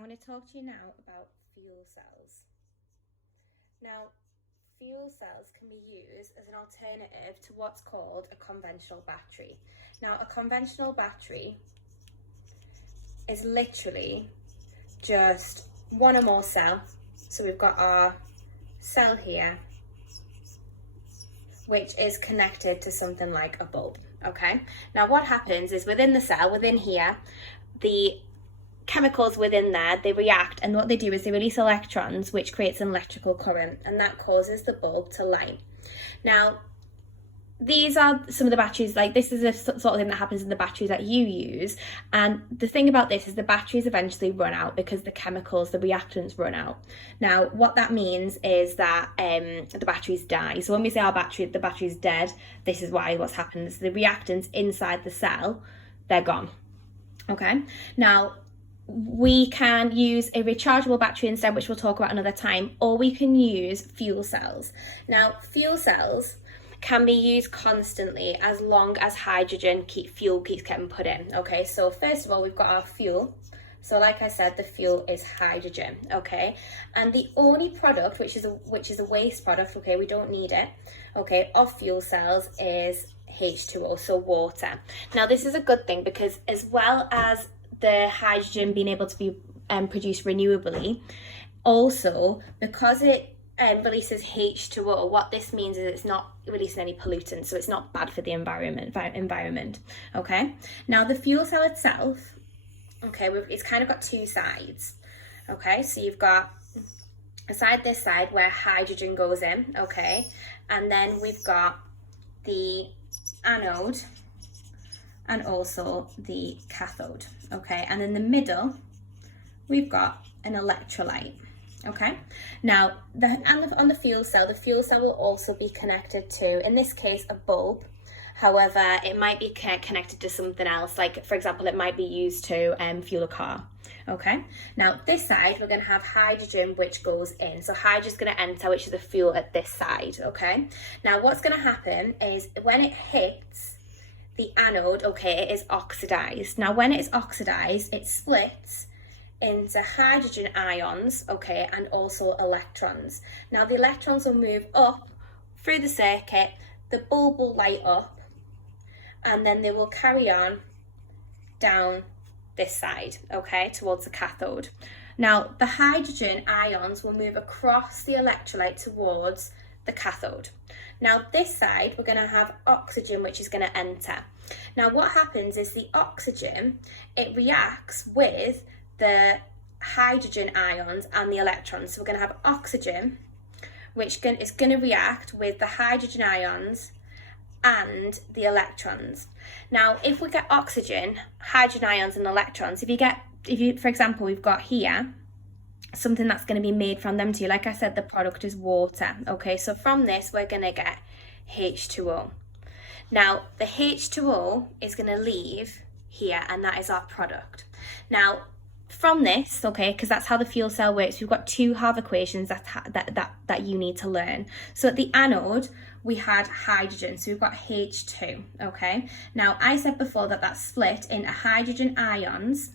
I'm going to talk to you now about fuel cells. Now, fuel cells can be used as an alternative to what's called a conventional battery. Now, a conventional battery is literally just one or more cell. So we've got our cell here, which is connected to something like a bulb, okay? Now what happens is within the cell, within here, the chemicals within there, they react, and what they do is they release electrons, which creates an electrical current, and that causes the bulb to light. Now, these are some of the batteries, like this is a sort of thing that happens in the batteries that you use. And the thing about this is the batteries eventually run out because the chemicals, the reactants run out. Now, what that means is that the batteries die. So when we say the battery's dead, this is what's happened is the reactants inside the cell, they're gone. Okay. Now, we can use a rechargeable battery instead, which we'll talk about another time, or we can use fuel cells. Now, fuel cells can be used constantly as long as fuel keeps getting put in. Okay, so first of all, we've got our fuel. So like I said, the fuel is hydrogen, okay? And the only product, which is a waste product, okay, we don't need it, okay, of fuel cells is H2O, so water. Now this is a good thing because as well as the hydrogen being able to be produced renewably, also because it releases H2O, what this means is it's not releasing any pollutants, so it's not bad for the environment. Okay, now the fuel cell itself, okay, it's kind of got two sides. Okay, so you've got this side where hydrogen goes in, okay, and then we've got the anode and also the cathode, okay, and in the middle we've got an electrolyte. Okay, now on the fuel cell will also be connected to, in this case, a bulb. However, it might be connected to something else, like for example, it might be used to fuel a car. Okay, now this side we're going to have hydrogen which goes in, so hydrogen is going to enter, which is the fuel at this side. Okay, now what's going to happen is when it hits the anode, okay, it is oxidized. Now when it is oxidized, it splits into hydrogen ions, okay, and also electrons. Now the electrons will move up through the circuit, the bulb will light up, and then they will carry on down this side, okay, towards the cathode. Now the hydrogen ions will move across the electrolyte towards the cathode. Now this side we're going to have oxygen which is going to enter. Now what happens is the oxygen, it reacts with the hydrogen ions and the electrons. So we're going to have oxygen, which is going to react with the hydrogen ions and the electrons. Now, if we get oxygen, hydrogen ions and electrons, for example, we've got here something that's going to be made from them too. Like I said, the product is water. Okay, so from this, we're going to get H2O. Now, the H2O is going to leave here, and that is our product. Now, from this, okay, because that's how the fuel cell works, we've got two half equations that you need to learn. So at the anode, we had hydrogen, so we've got H2, okay? Now, I said before that that's split into hydrogen ions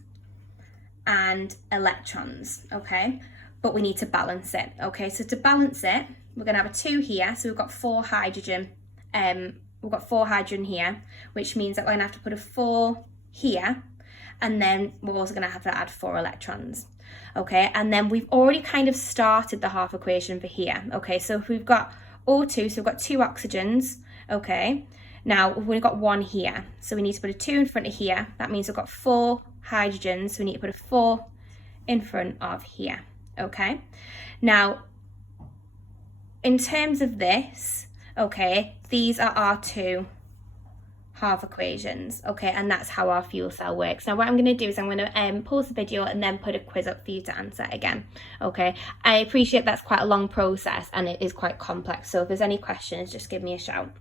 and electrons, okay? But we need to balance it, okay? So to balance it, we're going to have a 2 here, so we've got 4 hydrogen. We've got 4 hydrogen here, which means that we're going to have to put a 4 here, and then we're also going to have to add 4 electrons, okay? And then we've already kind of started the half equation for here, okay? So if we've got O2, so we've got 2 oxygens, okay? Now we've only got 1 here, so we need to put a 2 in front of here. That means we've got 4 hydrogens, so we need to put a 4 in front of here, okay? Now, in terms of this, okay, these are our 2 half equations, okay, and that's how our fuel cell works. Now what I'm going to do is I'm going to pause the video and then put a quiz up for you to answer again, okay? I appreciate that's quite a long process and it is quite complex, so if there's any questions, just give me a shout.